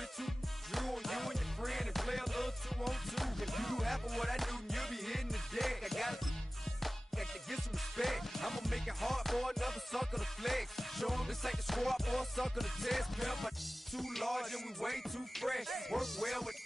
M22, drew on you and your friend and play a little 2-on-2. If you do half of what I do, you'll be hitting the deck. I got to get some respect. I'ma make it hard for another sucker to flex. Show them this ain't the squad for a sucker to test. Pimp, my too large and we way too fresh. Work well with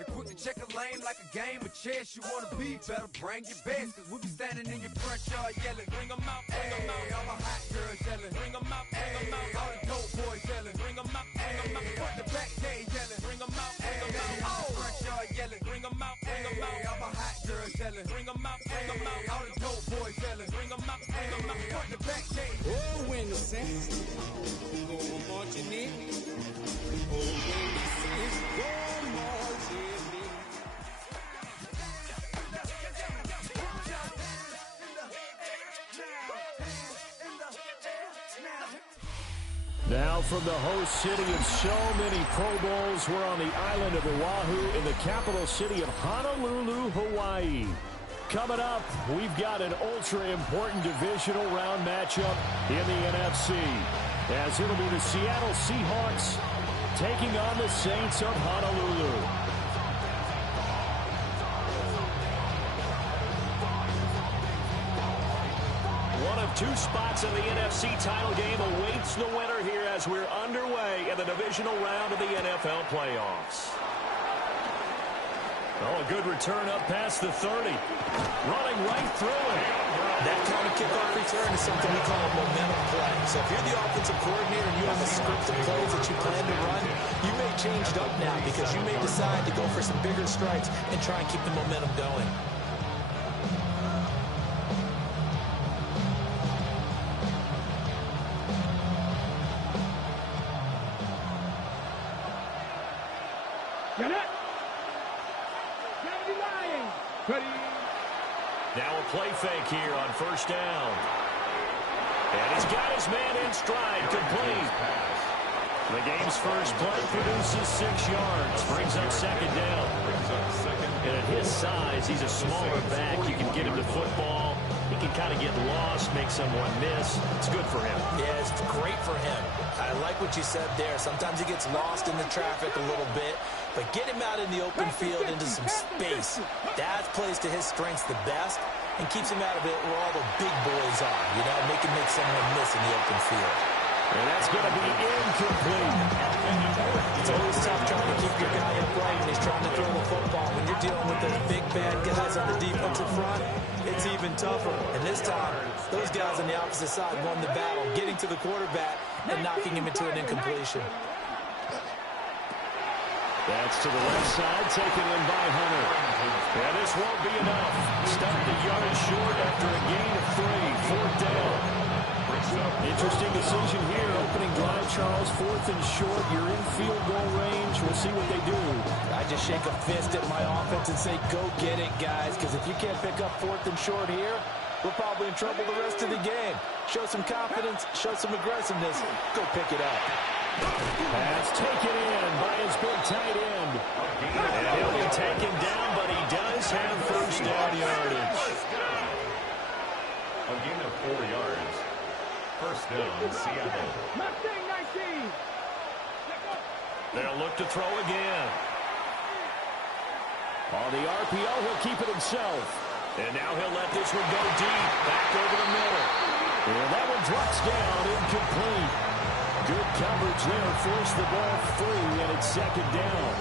and quick to check a lane like a game of chess. You wanna be better, bring your best. Cause we be standing in your front yard yelling, bring them out, bring them out. All my hot girls yelling, bring them out, bring them out. All the dope boys yelling, bring them out, bring them out. Front the back gate yelling, bring them out, bring them out. All the front yard yelling, bring them out, bring them out. All my hot girls yelling, bring them out, bring them out. All the dope boys yelling, bring them out, bring them out. Front the back gate. Oh, when the Saints go marching in. Oh, when the Saints go marching in. Now from the host city of so many Pro Bowls, we're on the island of Oahu in the capital city of Honolulu, Hawaii. Coming up, we've got an ultra-important divisional round matchup in the NFC, as it'll be the Seattle Seahawks taking on the Saints of Honolulu. One of two spots in the NFC title game awaits the winner here as we're underway in the divisional round of the NFL playoffs. Oh, a good return up past the 30. Running right through it. That kind of kickoff return is something we call a momentum play. So if you're the offensive coordinator and you have a script of plays that you plan to run, you may change it up now because you may decide to go for some bigger strikes and try and keep the momentum going. Now a play fake here on first down. And he's got his man in stride, complete. The game's first play produces 6 yards, brings up second down. And at his size, he's a smaller back. You can get him to football. He can kind of get lost, make someone miss. It's good for him. Yeah, it's great for him. I like what you said there. Sometimes he gets lost in the traffic a little bit, but get him out in the open field into some space. That plays to his strengths the best and keeps him out of it where all the big boys are, you know, make someone miss in the open field. And that's going to be incomplete. It's always tough trying to keep your guy upright when he's trying to throw the football. When you're dealing with those big, bad guys on the defensive front, it's even tougher. And this time, those guys on the opposite side won the battle, getting to the quarterback and knocking him into an incompletion. That's to the left side, taken in by Hunter. And this won't be enough. Stopped a yard short after a gain of 3. 4th down. Interesting decision here. Opening drive, Charles. 4th and short. You're in field goal range. We'll see what they do. I just shake a fist at my offense and say, go get it, guys. Because if you can't pick up 4th and short here, we're probably in trouble the rest of the game. Show some confidence. Show some aggressiveness. Go pick it up. Pass taken in by his big tight end. And he'll be taken down, but he does have first down yardage. A gain of 4 yards. First down, Seattle. They'll look to throw again. On the RPO, he'll keep it himself. And now he'll let this one go deep. Back over the middle. And that one drops down, incomplete. Good coverage there. Forced the ball free, and it's second down.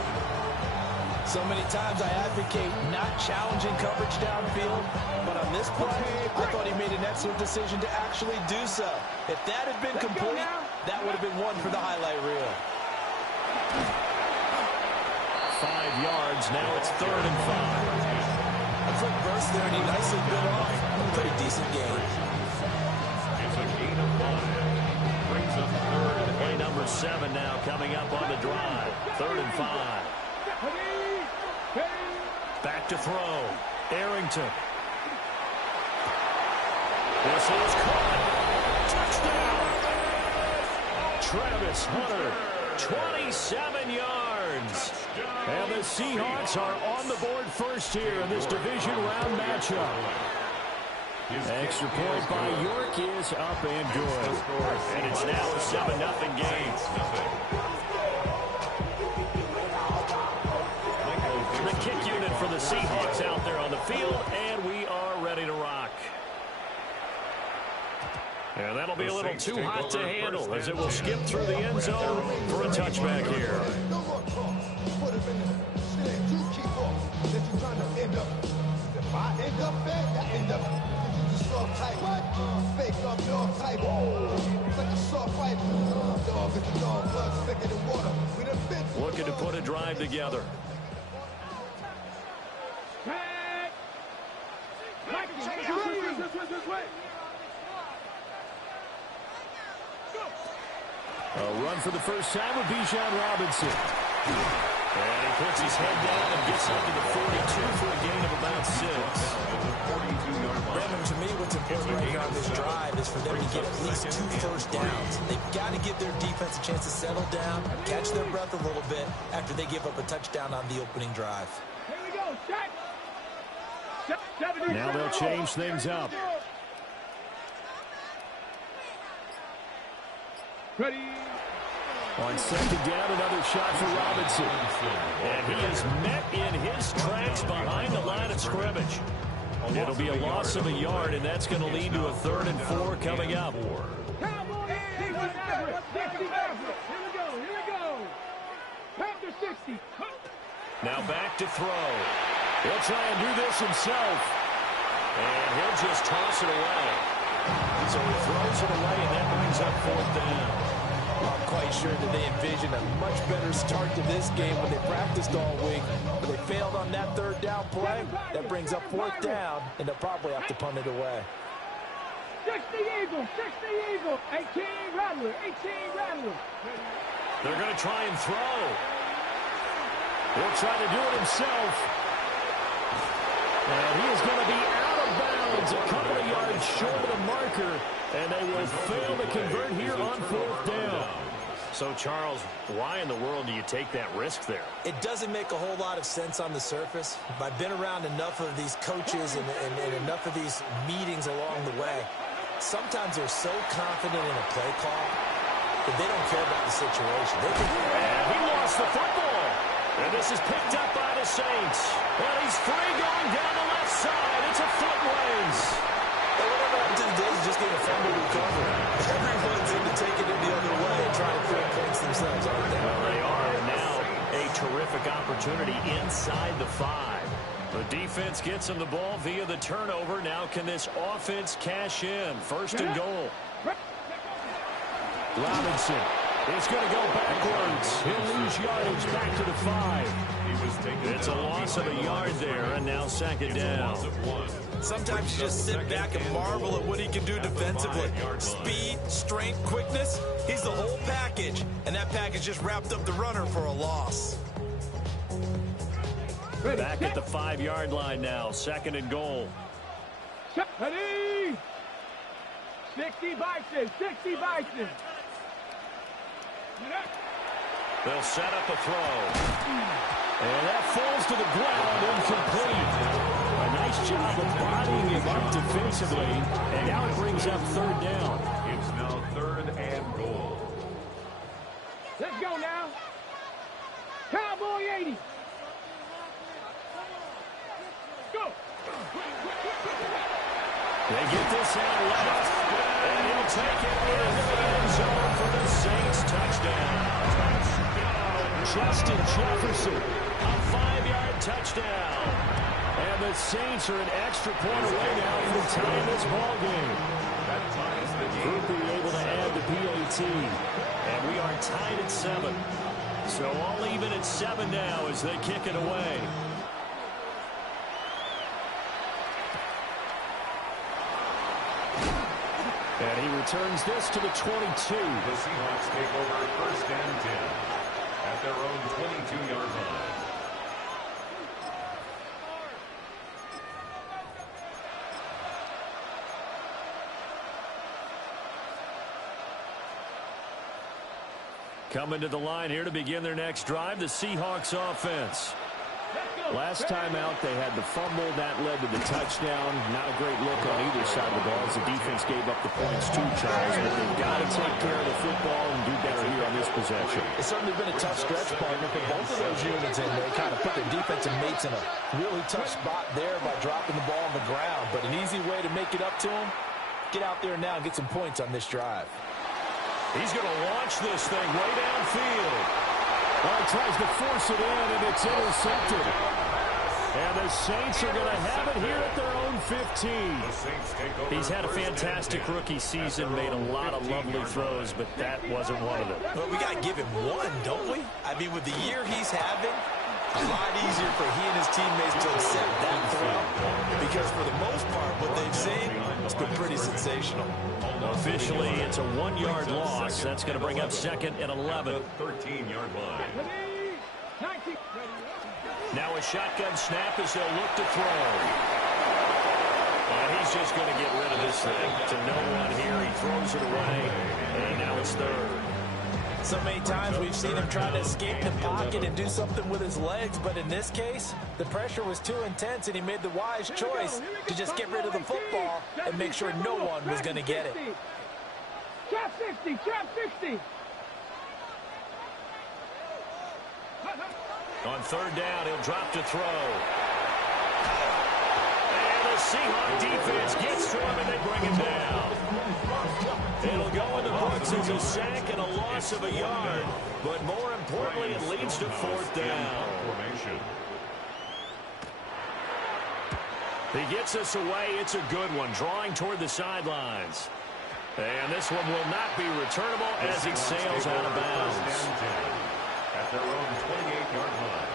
So many times I advocate not challenging coverage downfield, but on this play, I thought he made an excellent decision to actually do so. If that had been complete, that would have been one for the highlight reel. 5 yards. Now it's 3rd and 5. A quick burst there, and he nicely bit off. Pretty decent game. It's a gain of 5. Brings up 3rd and Play number 7 now coming up on the drive. 3rd and 5. Back to throw. Arrington. This is caught. Touchdown. Travis Hunter. 27 yards. And the Seahawks are on the board first here in this division round matchup. Extra point by York is up and good. And it's now a 7-0 game. And that'll be a little too hot to handle as it will skip through the end zone for a touchback here. Looking to put a drive together. A run for the first time with Bijan Robinson. And he puts his head down and gets up to the 42 for a gain of about 6. Brandon, to me, what's important right here on this drive is for them to get at least 2 first downs. They've got to give their defense a chance to settle down, catch their breath a little bit after they give up a touchdown on the opening drive. Here we go. Now they'll change things up. Ready. On second down, another shot for Robinson. And he is met in his tracks behind the line of scrimmage. It'll be a loss of a yard, and that's going to lead to a 3rd and 4 coming up. Here we go. After 60. Now back to throw. He'll try and do this himself. And he'll just toss it away. So he throws it away, and that brings up 4th down. I'm quite sure that they envisioned a much better start to this game when they practiced all week. But they failed on that 3rd down play. That brings up 4th down, and they'll probably have to punt it away. 60 Eagle. 18 Rattler. They're going to try and throw. He'll try to do it himself. And he is going to be out of bounds a couple of yards short of the marker. And they will fail to convert here on 4th down. So, Charles, why in the world do you take that risk there? It doesn't make a whole lot of sense on the surface. I've been around enough of these coaches and enough of these meetings along the way. Sometimes they're so confident in a play call that they don't care about the situation. And he lost the football. And this is picked up by the Saints. And he's free going down the left side. It's a foot race. Whatever happened to the days of just getting a fumble recovery. Everyone's into taking it the other way and trying to create points themselves, aren't they? Well, they are. And now a terrific opportunity inside the 5. The defense gets him the ball via the turnover. Now can this offense cash in? 1st and goal. Robinson is going to go backwards. He'll lose yardage back to the 5. It's a loss of a yard there, and now 2nd down. Sometimes you just sit back and marvel at what he can do defensively. Speed, strength, quickness, he's the whole package. And that package just wrapped up the runner for a loss. Back at the 5-yard line now, 2nd and goal. Ready. 60 Bison. They'll set up a throw. And that falls to the ground, incomplete. A nice job of bodying him up defensively. And now it brings up 3rd down. It's now 3rd and goal. Let's go now. Cowboy 80. Go. They get this out left. And he'll take it into the end zone for the Saints touchdown. Justin Jefferson, a 5-yard touchdown. And the Saints are an extra point away now from tying this ball game. Groupie able to add the PAT. And we are tied at 7. So all even at 7 now as they kick it away. And he returns this to the 22. The Seahawks take over 1st and 10 at their own 22-yard line. Coming to the line here to begin their next drive, the Seahawks offense. Last time out, they had the fumble. That led to the touchdown. Not a great look on either side of the ball as the defense gave up the points too, Charles. But they've got to take care of the football and do better here on this possession. It's certainly been a tough stretch, partner, for both of those units in there. Kind of put their defensive mates in a really tough spot there by dropping the ball on the ground. But an easy way to make it up to them, get out there now and get some points on this drive. He's going to launch this thing way downfield. Well, he tries to force it in, and it's intercepted. And the Saints are going to have it here at their own 15. He's had a fantastic rookie season, made a lot of lovely throws, but that wasn't one of them. Well, we got to give him one, don't we? I mean, with the year he's having, a lot easier for he and his teammates to accept that throw. Because for the most part, what they've seen, it's been pretty sensational. Officially, it's a 1-yard loss. That's going to bring up 2nd and 11. 13-yard line. Now a shotgun snap as they'll look to throw. And he's just going to get rid of this thing. To no one here. He throws it away. And now it's 3rd. So many times we've seen him try to escape the pocket and do something with his legs, but in this case, the pressure was too intense and he made the wise choice to just get rid of the football and make sure no one was going to get it. Trap 60, trap 60. On 3rd down, he'll drop to throw. And the Seahawks defense gets to him and they bring him down. It'll go in the books as a sack and a loss of a yard, but more importantly, it leads to 4th down. He gets us away. It's a good one, drawing toward the sidelines. And this one will not be returnable as it sails out of bounds. At their own 28-yard line.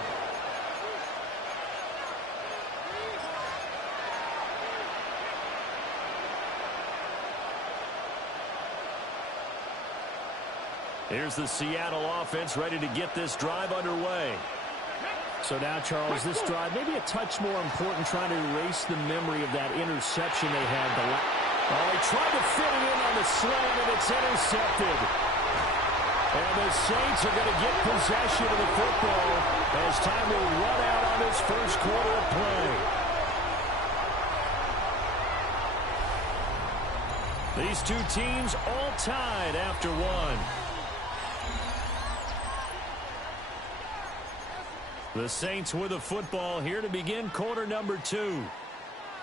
Here's the Seattle offense ready to get this drive underway. So now, Charles, this drive maybe a touch more important, trying to erase the memory of that interception they had. Oh, he tried to fit it in on the slant, and it's intercepted. And the Saints are going to get possession of the football as time will run out on this first quarter of play. These two teams all tied after one. The Saints with the football here to begin quarter number 2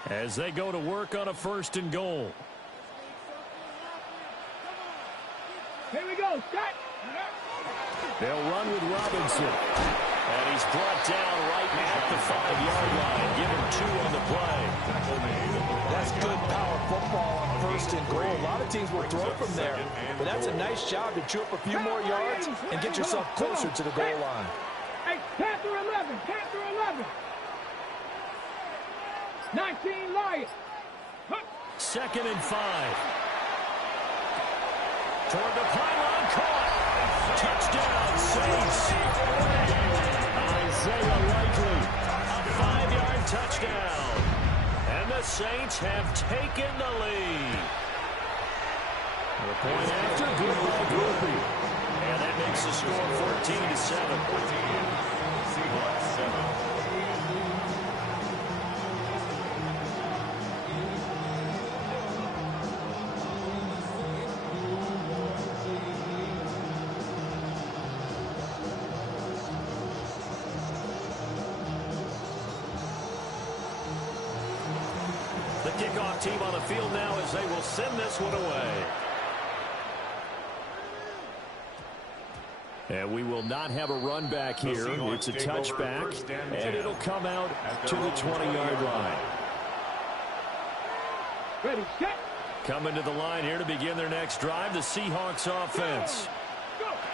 as they go to work on a 1st and goal. Here we go, Scott. They'll run with Robinson. And he's brought down right at the 5-yard line. Give him 2 on the play. That's good power football on 1st and goal. A lot of teams will throw from there, but that's a nice job to chew up a few more yards and get yourself closer to the goal line. Hey, Panther 11, Panther 11. 19 Lions. 2nd and 5. Toward the pylon, caught. Touchdown, Saints. Isaiah Likely. A 5-yard touchdown. And the Saints have taken the lead. The point after, good ball, Groupie. And that makes the score 14-7. Seahawks 7. The kickoff team on the field now as they will send this one away. And we will not have a run back here. It's a touchback, and it'll come out to the 20-yard line. Ready, set. Coming to the line here to begin their next drive, the Seahawks offense.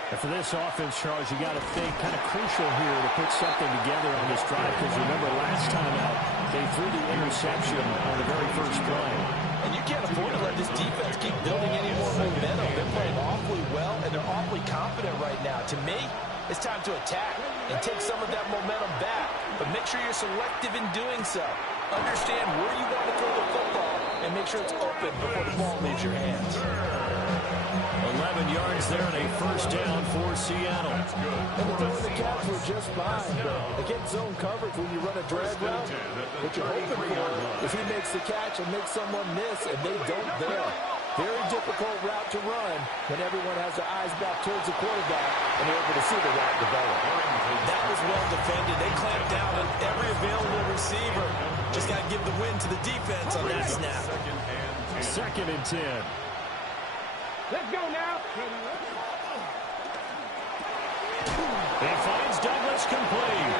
And for this offense, Charles, you got to think kind of crucial here to put something together on this drive, because remember last time out, they threw the interception on the very first play. And you can't afford to let this defense keep building any more momentum. They're playing awfully well, and they're awfully confident right now. To me, it's time to attack and take some of that momentum back, but make sure you're selective in doing so. Understand where you want to throw the football and make sure it's open before the ball leaves your hands. 11 yards there and a 1st down for Seattle. And the throw and the catch were just fine, but against zone coverage when you run a drag route, what you're hoping for is he makes the catch and makes someone miss, and they don't there. Very difficult route to run when everyone has their eyes back towards the quarterback and they're able to see the route develop. That was well defended. They clamped down on every available receiver. Just got to give the win to the defense on that snap. 2nd and 10. 2nd and 10. Let's go now. He finds Douglas complete.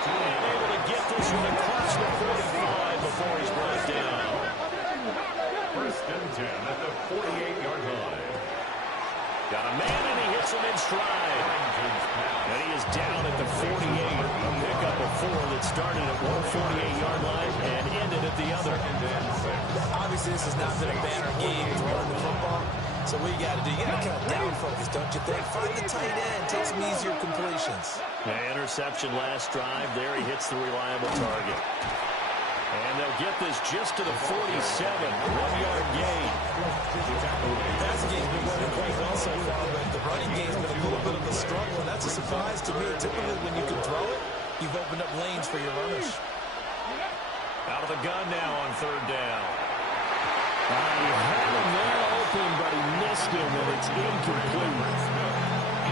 And able to get this one across the 45 before he's brought down. 1st and 10 at the 48-yard line. Got a man, and he hits him in stride. And he is down at the 48. A pickup of 4 that started at one 48-yard line and ended at the other. Obviously, this has not been a banner game throwing the football. So what you got to do, you got to kind of down focus, don't you think? Find the tight end, take some easier completions. The interception last drive. There he hits the reliable target. And they'll get this just to the 47. 1-yard gain. The passing game's been running quite well so far, but the running game's been a little bit of a struggle, and that's a surprise to me. Typically, when you can throw it, you've opened up lanes for your runners. Out of the gun now on 3rd down. He had him there open, but he missed him, and it's incomplete.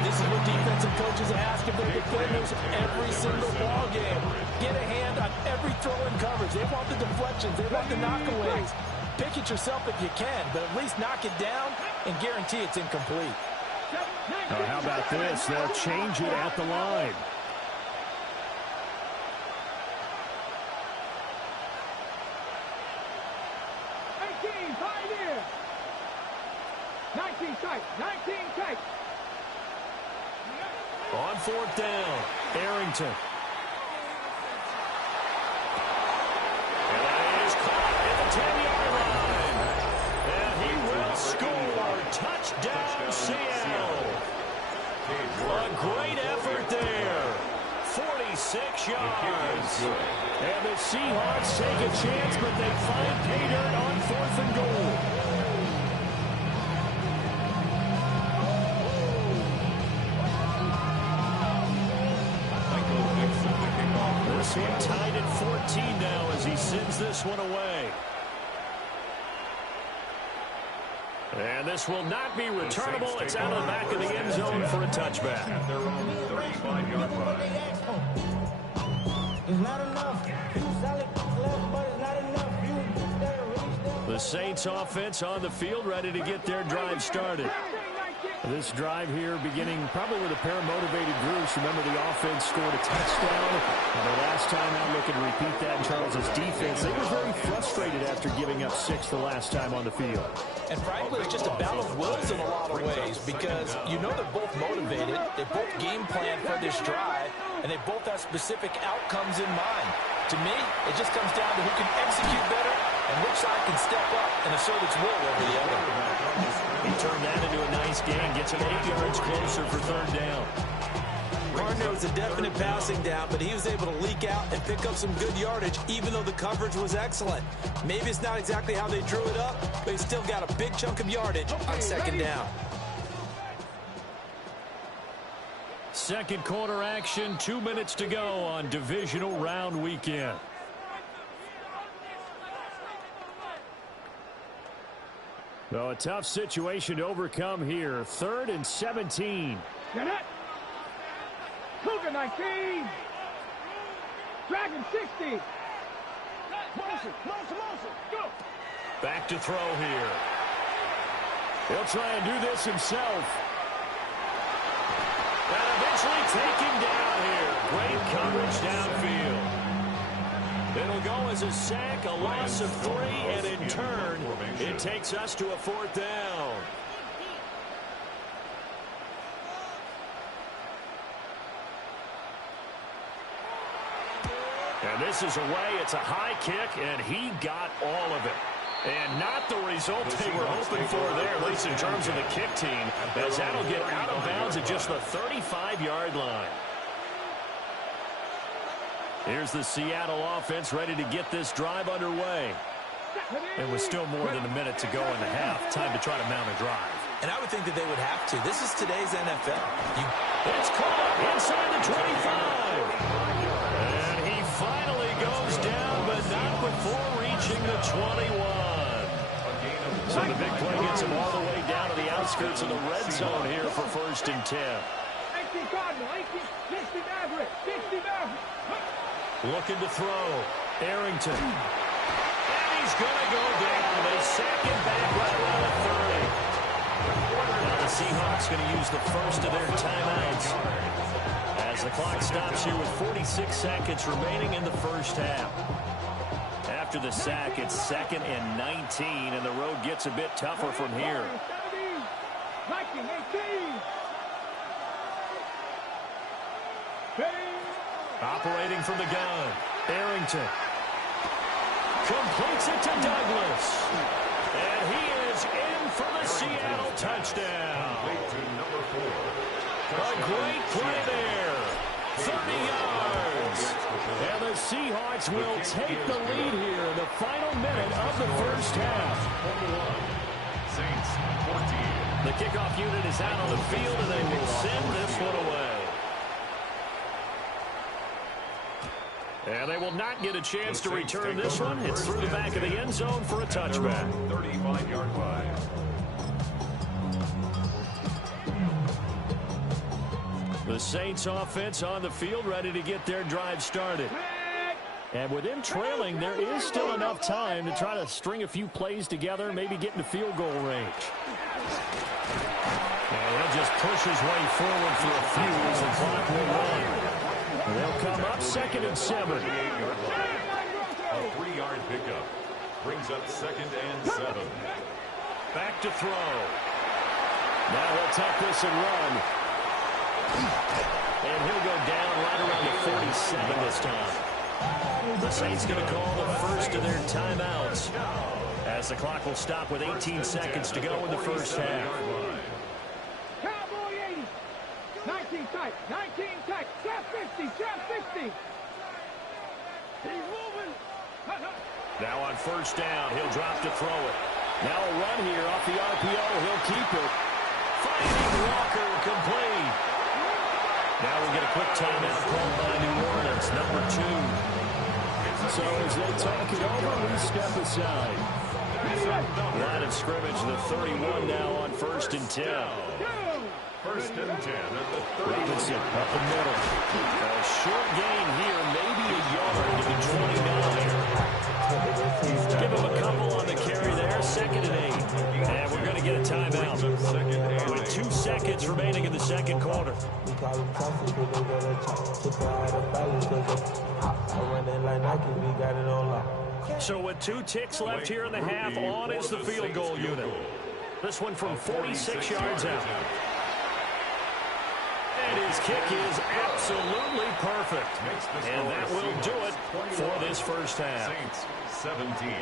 This is what defensive coaches ask of their defenders every single ball game. Get a hand on every throw in coverage. They want the deflections. They want the knockaways. Pick it yourself if you can, but at least knock it down and guarantee it's incomplete. How about this? They'll change it at the line. Pioneer. 19 tight. 19 tight. On 4th down, Arrington. and that is caught at the 10-yard line. And he will score. Touchdown, Seattle. A great effort there. 46 yards. And the Seahawks take a chance, but they find pay dirt on 4th and goal. This one tied at 14 now as he sends this one away. And this will not be returnable. It's out of the back of the end zone for a touchback. At their own 35-yard line. It's not enough. You solid left, but it's not enough. You there, reach there. The Saints offense on the field, ready to get their drive started. This drive here beginning probably with a pair of motivated groups. Remember, the offense scored a touchdown. And the last time out, looking to repeat that in Charles's defense. They were very frustrated after giving up 6 the last time on the field. And frankly, it's just a battle of wills in a lot of ways because you know they're both motivated, they both game plan for this drive, and they both have specific outcomes in mind. To me, it just comes down to who can execute better and which side can step up and assert its will over the other. He turned that into a nice gain, gets him 8 yards closer for 3rd down. Gardner was a definite passing down, but he was able to leak out and pick up some good yardage, even though the coverage was excellent. Maybe it's not exactly how they drew it up, but he still got a big chunk of yardage on 2nd down. Second quarter action, 2 minutes to go on divisional round weekend. So a tough situation to overcome here. 3rd and 17. Get it. Cougar 19. Dragon 60. Motion. Go. Back to throw here. He'll try and do this himself. And eventually take him down here. Great coverage downfield. It'll go as a sack, a loss of 3, and in turn, it takes us to a 4th down. And this is away. It's a high kick, and he got all of it. And not the result they were hoping for there, at least in terms of the kick team, as that'll get out of bounds at just the 35-yard line. Here's the Seattle offense ready to get this drive underway. And with still more than a minute to go in the half, time to try to mount a drive. And I would think that they would have to. This is today's NFL. It's caught inside the 25. And he finally goes down, but not before reaching the 21. So the big play gets him all the way down to the outskirts of the red zone here for 1st and 10. 18 Cardinal. 60 Maverick. 60 Maverick. Looking to throw. Arrington. And he he's going to go down. They sack him back right around the 30. Now the Seahawks going to use the first of their timeouts as the clock stops here with 46 seconds remaining in the first half. After the sack, it's 2nd and 19, and the road gets a bit tougher from here. 18. Operating from the gun, Arrington completes it to Douglas, and he is in for the Seattle touchdown. A great play there, 30 yards. And the Seahawks will take the lead here in the final minute of the first half. Saints 14. The kickoff unit is out on the field, and they will send this one away. And they will not get a chance to return this one. It's through the back of the end zone for a touchback. 35-yard line. The Saints offense on the field, ready to get their drive started. And with them trailing, there is still enough time to try to string a few plays together, maybe get into field goal range. And he'll just push his way forward for a few as the clock will run. They'll come up 2nd and 7. A 3-yard pickup brings up 2nd and 7. Back to throw. Now he'll tuck this and run. And he'll go down right around the 47 this time. The Saints going to call the first of their timeouts as the clock will stop with 18 seconds to go in the first half. Cowboy 80. 19 tight. 19 tight. Trap 50. Trap 60. He's moving. Now on first down, he'll drop to throw it. Now a run here off the RPO. He'll keep it. Finding Walker complete. Now we'll get a quick timeout called by New Orleans, number 2. So as they talk it over, we step aside. Line of scrimmage, the 31 now on 1st and 10. 1st and 10 at the 30. Robinson up the middle. A short gain here, maybe a yard to the 29. Give him a couple on the carry there, 2nd and 8. And we're going to get a timeout with 2 seconds remaining in the second quarter. So with 2 ticks left here in the half, on is the field goal unit. This one from 46 yards out. And his kick is absolutely perfect. And that will do it for this first half. Saints 17.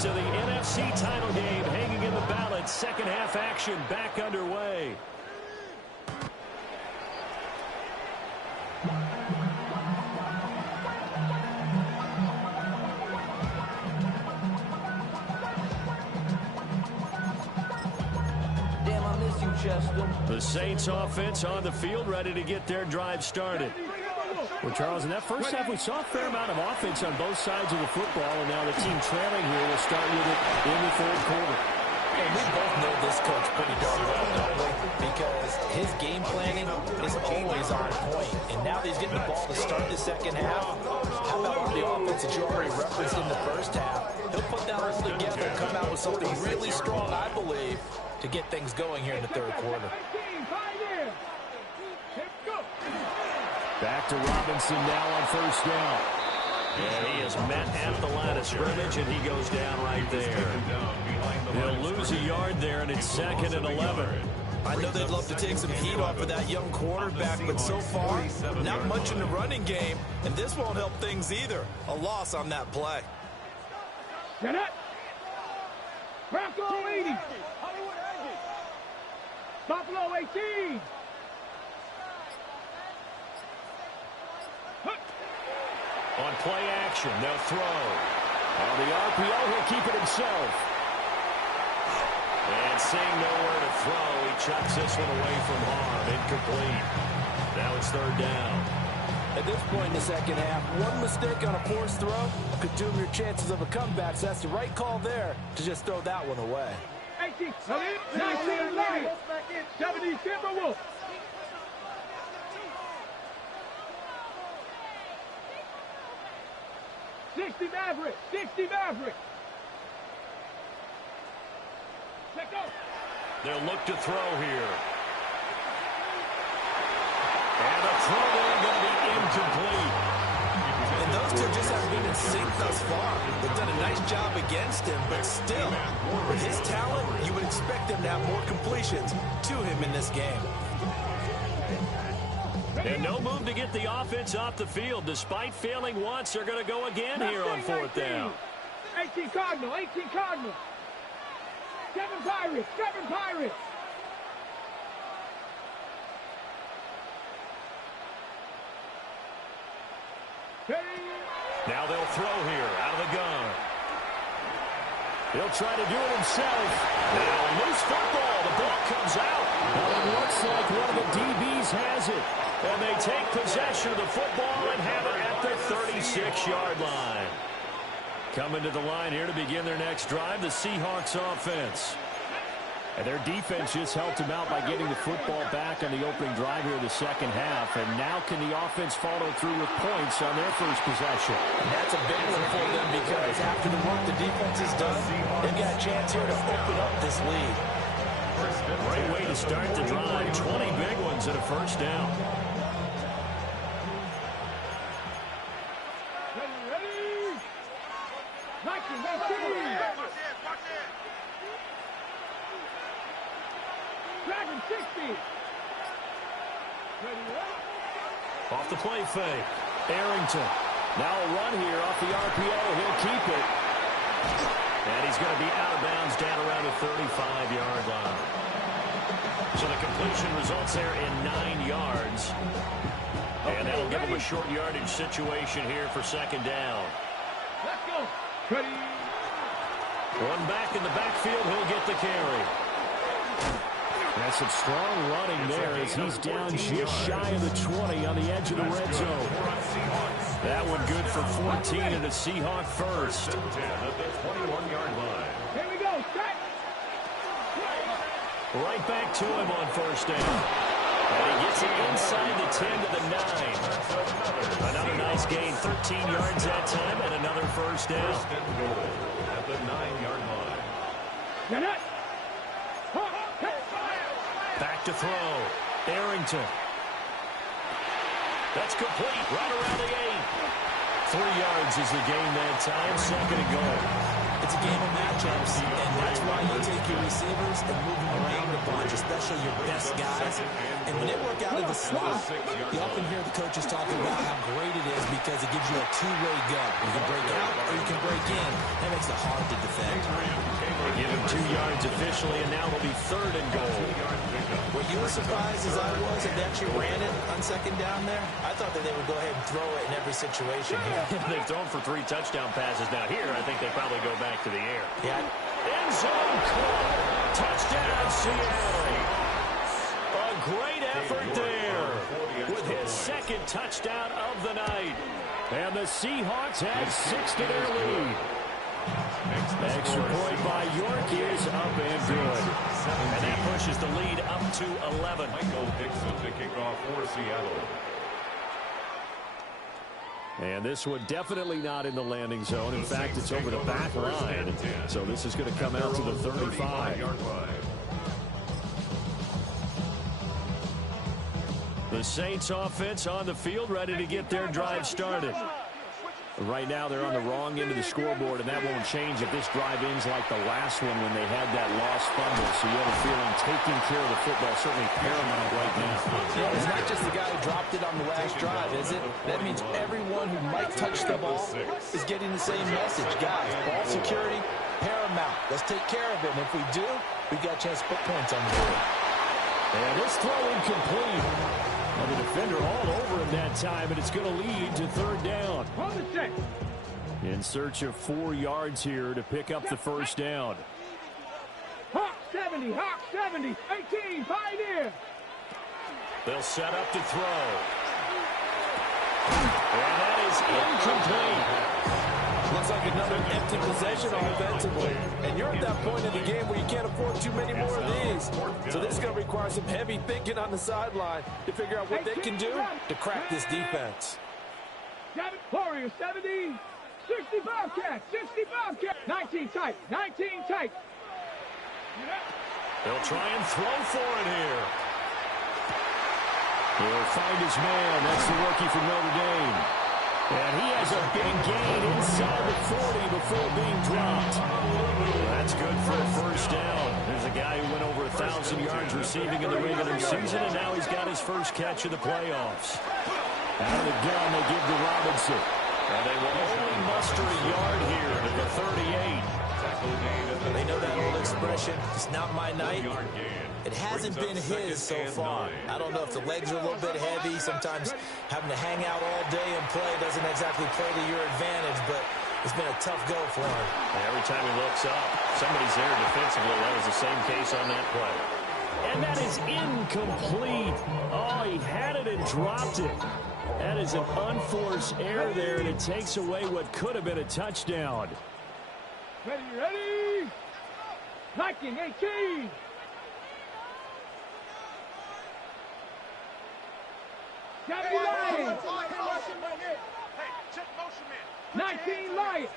To the NFC title game hanging in the balance. Second half action back underway. Damn, I miss you, Chester. The Saints offense on the field ready to get their drive started. Well, Charles, in that first half, we saw a fair amount of offense on both sides of the football, and now the team trailing here will start with it in the third quarter. And we both know this coach pretty darn well, don't we? Because his game planning is always on point. And now that he's getting the ball to start the second half, how about all the offense that you already referenced in the first half? He'll put that all together and come out with something really strong, I believe, to get things going here in the third quarter. Back to Robinson now on first down. And he is met at the line of scrimmage, and he goes down right there. He'll lose a yard there, and it's 2nd and 11. I know they'd love to take some heat off of that young quarterback, but so far, not much in the running game, and this won't help things either. A loss on that play. Get it. Buffalo 80. Buffalo 18. On play action, they'll throw. On the RPO, he'll keep it himself. And seeing nowhere to throw, he chucks this one away from harm. Incomplete. Now it's 3rd down. At this point in the second half, one mistake on a forced throw could doom your chances of a comeback. So that's the right call there to just throw that one away. 18, 19 Lions, 70 Timberwolves. Maverick, 60 Maverick. Let go. They'll look to throw here. And the throw there going to be incomplete. And those two just haven't been in sync thus far. They've done a nice job against him, but still, with his talent, you would expect him to have more completions to him in this game. And no move to get the offense off the field. Despite failing once, they're going to go again here on fourth down. 18 Cardinal, 18 Cardinal. 7 Pirates, 7 Pirates. Now they'll throw here out of the gun. He'll try to do it himself. Now loose football. The ball comes out. Well, it looks like one of the DBs has it. And they take possession of the football and have it at the 36-yard line. Coming to the line here to begin their next drive, the Seahawks offense. And their defense just helped them out by getting the football back on the opening drive here in the second half. And now can the offense follow through with points on their first possession? And that's a big one for them because after the work the defense has done, they've got a chance here to open up this lead. Great way to start the drive. 20 big ones and a first down. Dragon 60. Off the play fake. Arrington. Now a run here off the RPO. He'll keep it. And he's going to be out of bounds down around the 35-yard line. So the completion results there in 9 yards. And that'll give him a short yardage situation here for second down. Let's go. Ready. One back in the backfield. He'll get the carry. That's some strong running there as he's down just shy of the 20 on the edge of the red zone. That one good for 14 and a Seahawk first. At the 21-yard line. Here we go. Strike. Right back to him on first down. And he gets it inside the 10 to the 9. Another nice gain, 13 yards that time, and another first down. First and goal at the 9-yard line. Get it. Back to throw. Arrington. That's complete. Right around the 8. 3 yards is the gain that time. Second and goal. It's a game of matchups, and that's why you take your receivers and move them around a bunch, especially your best guys. And when they work out of the slot, you often hear the coaches talking about how great it is because it gives you a two-way go. You can break out or you can break in. That makes it hard to defend. They give him 2 yards officially, and now it'll be third and goal. Were you as surprised as I was if they actually ran it on second down there? I thought that they would go ahead and throw it in every situation here. They've thrown for 3 touchdown passes. Now here, I think they probably go back to the air. Yeah. End zone caught. Touchdown, Seattle. A great effort there with his second touchdown of the night. And the Seahawks have 6 to their lead. Extra point by York is up and good. And that pushes the lead up to 11. Michael Dixon to kick off for Seattle. And this one definitely not in the landing zone. In fact, it's over the back line. So this is going to come out to the 35. The Saints offense on the field ready to get their drive started. Right now they're on the wrong end of the scoreboard, and that won't change if this drive ends like the last one when they had that lost fumble. So you have a feeling taking care of the football certainly paramount right now. Yeah, it's not just the guy who dropped it on the last drive, is it? That means everyone who might touch the ball is getting the same message. Guys, ball security, paramount. Let's take care of it. And if we do, we've got a chance to put points on the board. And this throw incomplete. And the defender all over him that time, and it's going to lead to third down. Hold the check. In search of 4 yards here to pick up the first down. Hawk 70, Hawk 70, 18, Pioneer. They'll set up to throw. And that is incomplete. Looks like another empty possession offensively. And you're at that point in the game where you can't afford too many more of these. So this is going to require some heavy thinking on the sideline to figure out what they can do to crack this defense. Warriors 70, 60 Bobcats, 60 Bobcats, 19 tight, 19 tight. They'll try and throw for it here. He'll find his man. That's the rookie from Notre Dame. And he has a big gain inside the 40 before being dropped. That's good for a first down. There's a guy who went over 1,000 yards receiving in the regular season, and now he's got his first catch of the playoffs. Out of the gun, they give to Robinson. And they will only muster a yard here to the 38. They know that old expression, it's not my night. It hasn't been his so far. I don't know if the legs are a little bit heavy. Sometimes having to hang out all day and play doesn't exactly play to your advantage, but it's been a tough go for him. Every time he looks up, somebody's there defensively. That was the same case on that play. And that is incomplete. Oh, he had it and dropped it. That is an unforced error there, and it takes away what could have been a touchdown. Ready, ready. 19, 18. Got it, Lions. 19 Lions.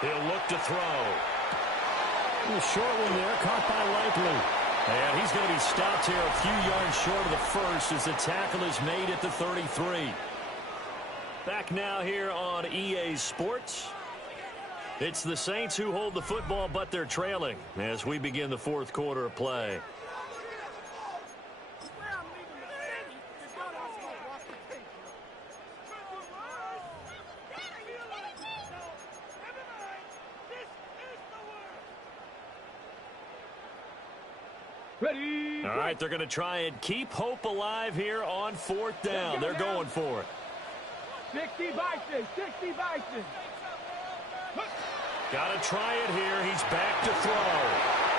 He'll look to throw. A short one there, caught by Likely. And he's going to be stopped here a few yards short of the first as the tackle is made at the 33. Back now here on EA Sports. It's the Saints who hold the football, but they're trailing as we begin the fourth quarter of play. Ready. All right, they're going to try and keep hope alive here on fourth down. They're going for it. 60 Bison, 60 Bison. Got to try it here. He's back to throw.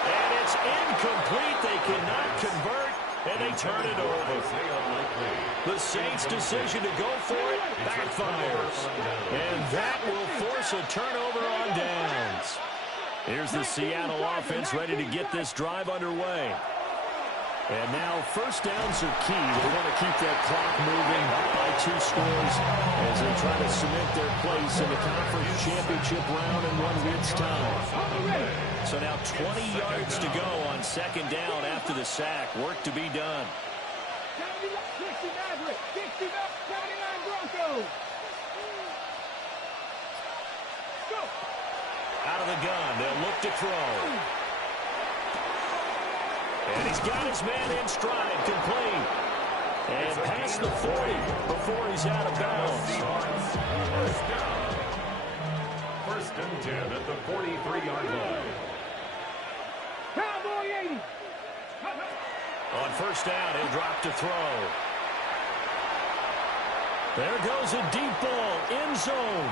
And it's incomplete. They cannot convert, and they turn it over. The Saints' decision to go for it backfires. And that will force a turnover on downs. Here's the Seattle offense ready to get this drive underway. And now first downs are key. They want to keep that clock moving by 2 scores as they try to cement their place in the conference championship round in 1 week's time. So now 20 yards to go on second down after the sack. Work to be done. 60 Maverick, 60 79 Broncos. Go. Out of the gun, they'll look to throw. And he's got his man in stride, complete. And past the 40 before he's out of bounds. First and 10 at the 43-yard line. Cowboy 80. On first down, he'll drop to throw. There goes a deep ball, end zone.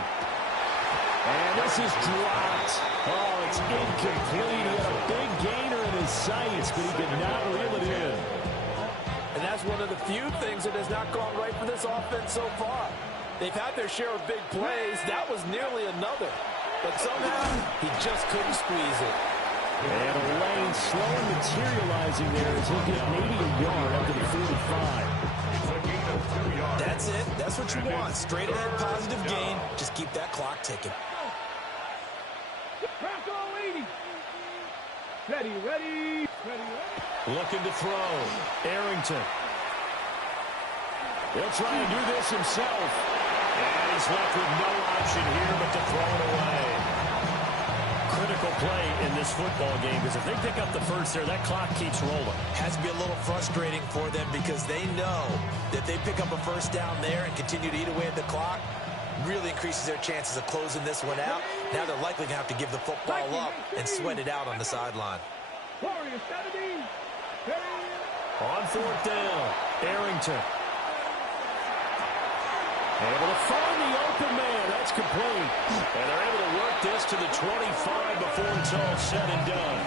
And this is dropped. Oh, it's incomplete. He had a big gainer in his sights, but he could not reel it in. And that's one of the few things that has not gone right for this offense so far. They've had their share of big plays. That was nearly another. But somehow, he just couldn't squeeze it. And a lane slowly materializing there as he'll get maybe a yard up to the 45. That's it. That's what you want. Straight ahead positive gain. Just keep that clock ticking. Bronco 80. Ready, ready, ready, ready. Looking to throw. Arrington. He'll try and do this himself. And he's left with no option here but to throw it away. Critical play in this football game because if they pick up the first there, that clock keeps rolling. Has to be a little frustrating for them because they know that they pick up a first down there and continue to eat away at the clock, really increases their chances of closing this one out. Now they're likely going to have to give the football up and sweat it out on the sideline. Warriors 70. On fourth down, Arrington. Able to find the open man. That's complete. And they're able to work this to the 25 before it's all said and done.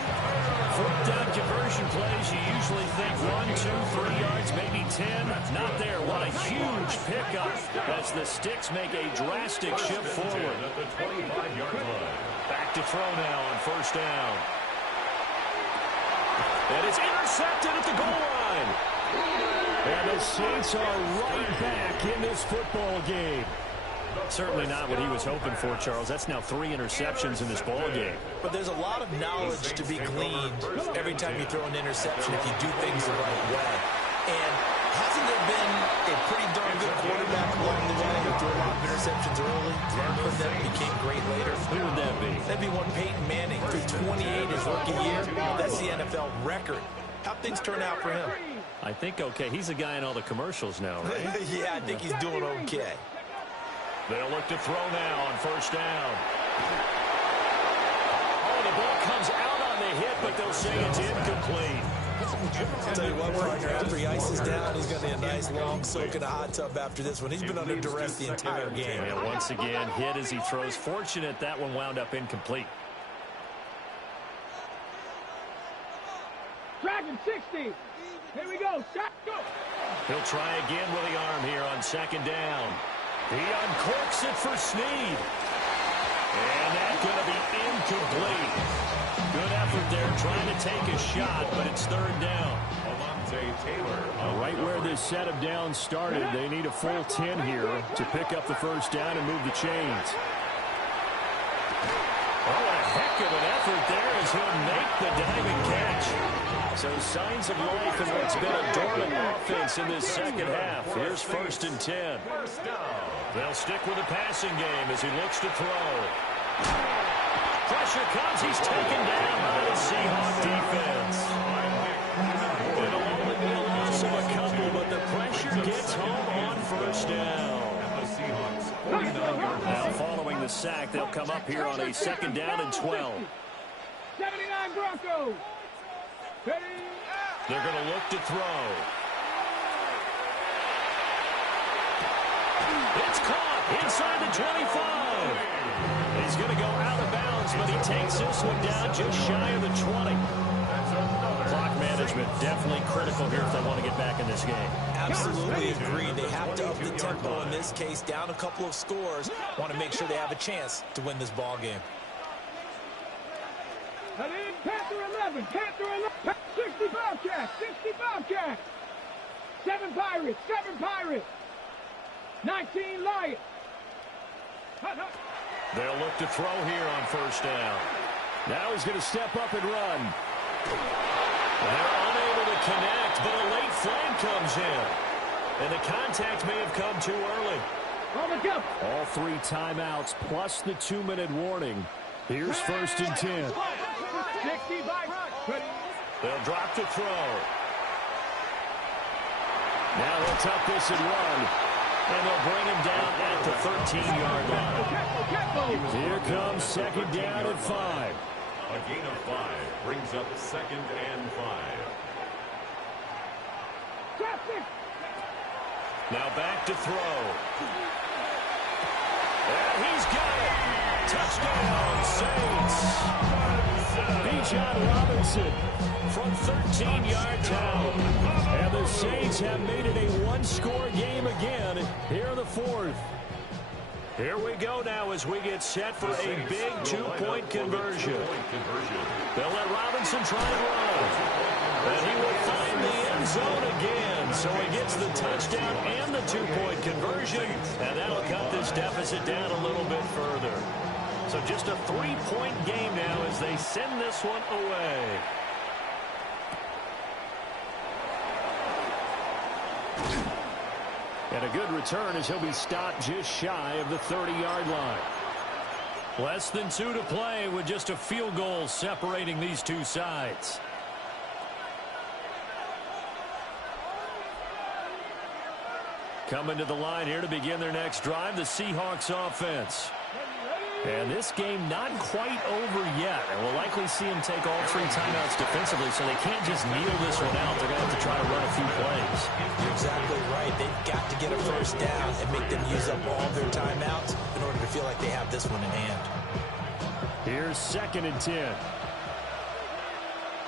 Fourth down conversion plays, you usually think 1, 2, 3 yards, maybe 10. Not there. What a huge pickup as the Sticks make a drastic shift forward. At the 25-yard line. Back to throw now on first down. And it's intercepted at the goal line. And the Saints are right back in this football game. Certainly not what he was hoping for, Charles. That's now 3 interceptions in this ball game. But there's a lot of knowledge to be gleaned every time you throw an interception if you do things the right way. And hasn't there been a pretty darn good quarterback along the way who threw a lot of interceptions early and then became great later? Who would that be? That'd be one Peyton Manning threw 28 his rookie year. That's the NFL record. How'd things turn out for him? I think okay. He's the guy in all the commercials now, right? Yeah, I think he's doing okay. They'll look to throw now on first down. Oh, the ball comes out on the hit, but they'll say it's incomplete. I'll tell you what, partner, after he ices down, he's going to be a nice long soak in a hot tub after this one. He's been under duress the entire game. And once again, hit as he throws. Fortunate that one wound up incomplete. Dragon 60. Here we go. Shot, go. He'll try again with the arm here on second down. He uncorks it for Snead. And that's going to be incomplete. Good effort there trying to take a shot, but it's third down. Taylor. Right where this set of downs started, they need a full 10 here to pick up the first down and move the chains. Oh, a heck of an effort there as he'll make the diving catch. So signs of life in what's been a dormant offense in this second half. Here's first and 10. They'll stick with the passing game as he looks to throw. Pressure comes. He's taken down by the Seahawk defense. It'll only be a loss of a couple, but the pressure gets home on first down. Now following the sack, they'll come up here on a second down and 12. 79 Broncos. They're going to look to throw. It's caught inside the 25. He's going to go out of bounds, but he takes this one down just shy of the 20. Clock management definitely critical here if they want to get back in this game. Absolutely agreed. They have to up the tempo in this case, down a couple of scores. Want to make sure they have a chance to win this ball game. Panther 11, Panther 11, 60 Bobcats, 60 Bobcats, 7 Pirates, 7 Pirates, 19 Lions. They'll look to throw here on first down. Now he's going to step up and run. They're unable to connect, but a late flag comes in. And the contact may have come too early. All 3 timeouts plus the 2-minute warning. Here's first and 10. They'll drop to throw. Now he'll tuck this and run. And they'll bring him down at the 13-yard line. Here comes second down and 5. A gain of 5 brings up second and 5. Now back to throw. And he's got it. Touchdown, Saints. Bijan Robinson from 13-yard out. And the Saints have made it a one-score game again here in the fourth. Here we go now as we get set for a big two-point conversion. They'll let Robinson try and run. And he will find the end zone again. So he gets the touchdown and the two-point conversion. And that'll cut this deficit down a little bit further. So just a 3-point game now as they send this one away. And a good return as he'll be stopped just shy of the 30-yard line. Less than 2 to play with just a field goal separating these two sides. Coming to the line here to begin their next drive, the Seahawks offense. And this game not quite over yet. And we'll likely see him take all 3 timeouts defensively, so they can't just kneel this one out. They're going to have to try to run a few plays. You're exactly right. They've got to get a first down and make them use up all their timeouts in order to feel like they have this one in hand. Here's 2nd and 10.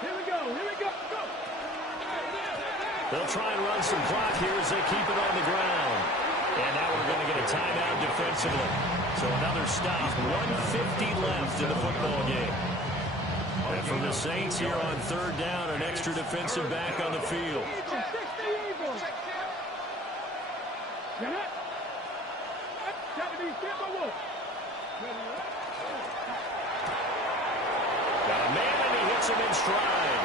Here we go. Go. They'll try and run some clock here as they keep it on the ground. And now we're going to get a timeout defensively. So another stop, 1:50 left in the football game. And from the Saints here on 3rd down, an extra defensive back on the field. Got a man and he hits him in stride.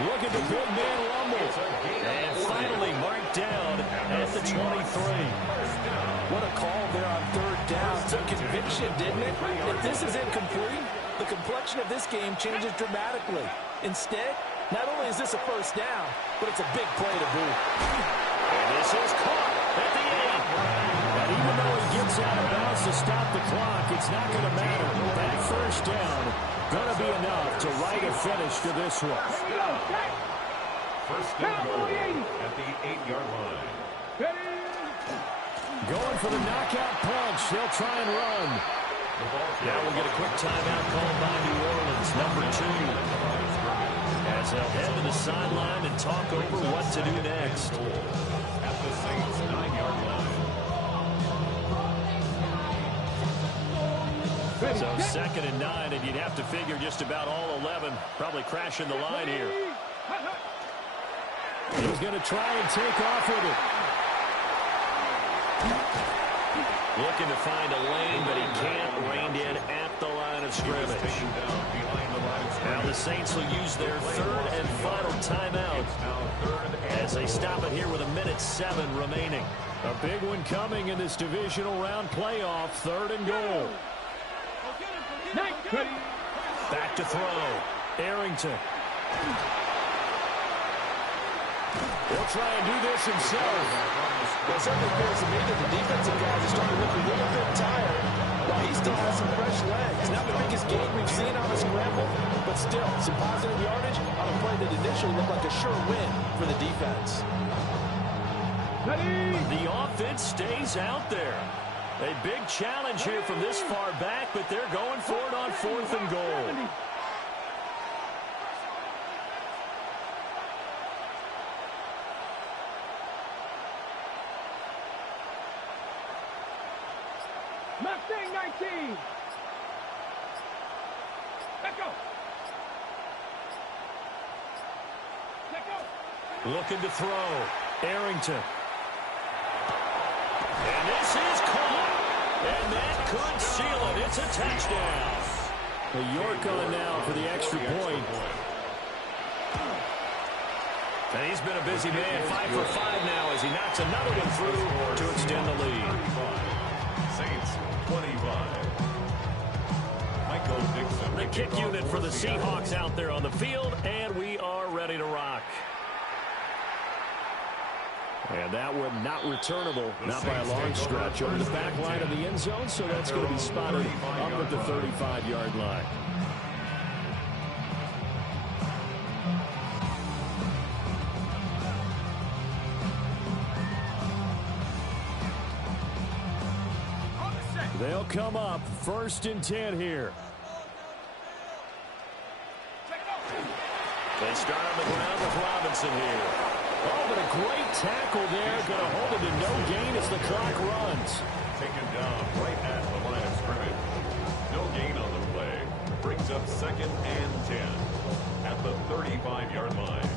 Look at the big man rumble. And finally marked down at the 23. What a call there on 3rd down. Some conviction, didn't it? If this is incomplete, the complexion of this game changes dramatically. Instead, not only is this a first down, but it's a big play to boot. And this is caught at the 8. And even though he gets out of bounds to stop the clock, it's not going to matter. That first down going to be enough to write a finish to this one. First and goal at the 8-yard line. Going for the knockout punch. They'll try and run. Now we'll get a quick timeout called by New Orleans, number 2. As they'll head to the sideline and talk over what to do next. At the Saints' 9-yard line. So 2nd and 9, and you'd have to figure just about all 11 probably crashing the line here. He's going to try and take off with it. Looking to find a lane, but he can't. Reined in at the line of scrimmage. Now the Saints will use their 3rd and final timeout as they stop it here with 1:07 remaining. A big one coming in this divisional round playoff. 3rd and goal. Back to throw. Arrington. He'll try and do this himself. Well, it certainly feels to me that the defensive guys are starting to look a little bit tired, while he still has some fresh legs. Not the biggest game we've seen on a scramble, but still some positive yardage on a play that initially looked like a sure win for the defense. The offense stays out there. A big challenge here from this far back, but they're going for it on 4th and goal. Mustang 19. Let go. Looking to throw. Arrington. And this is caught. And that could seal it. It's a touchdown. The York on now for the extra point. And he's been a busy man. 5 for 5 now as he knocks another one through to extend the lead. Saints 25. Michael Dixon. The kick unit for the Seahawks out there on the field, and we are ready to rock. And that one not returnable, not by a long stretch, over the back line of the end zone, so that's going to be spotted up at the 35-yard line. They'll come up 1st and 10 here. They start on the ground with Robinson here. Oh, but a great tackle there. Going to hold it to no gain as the clock runs. Taken down right at the line of scrimmage. No gain on the play. Brings up 2nd and 10 at the 35-yard line.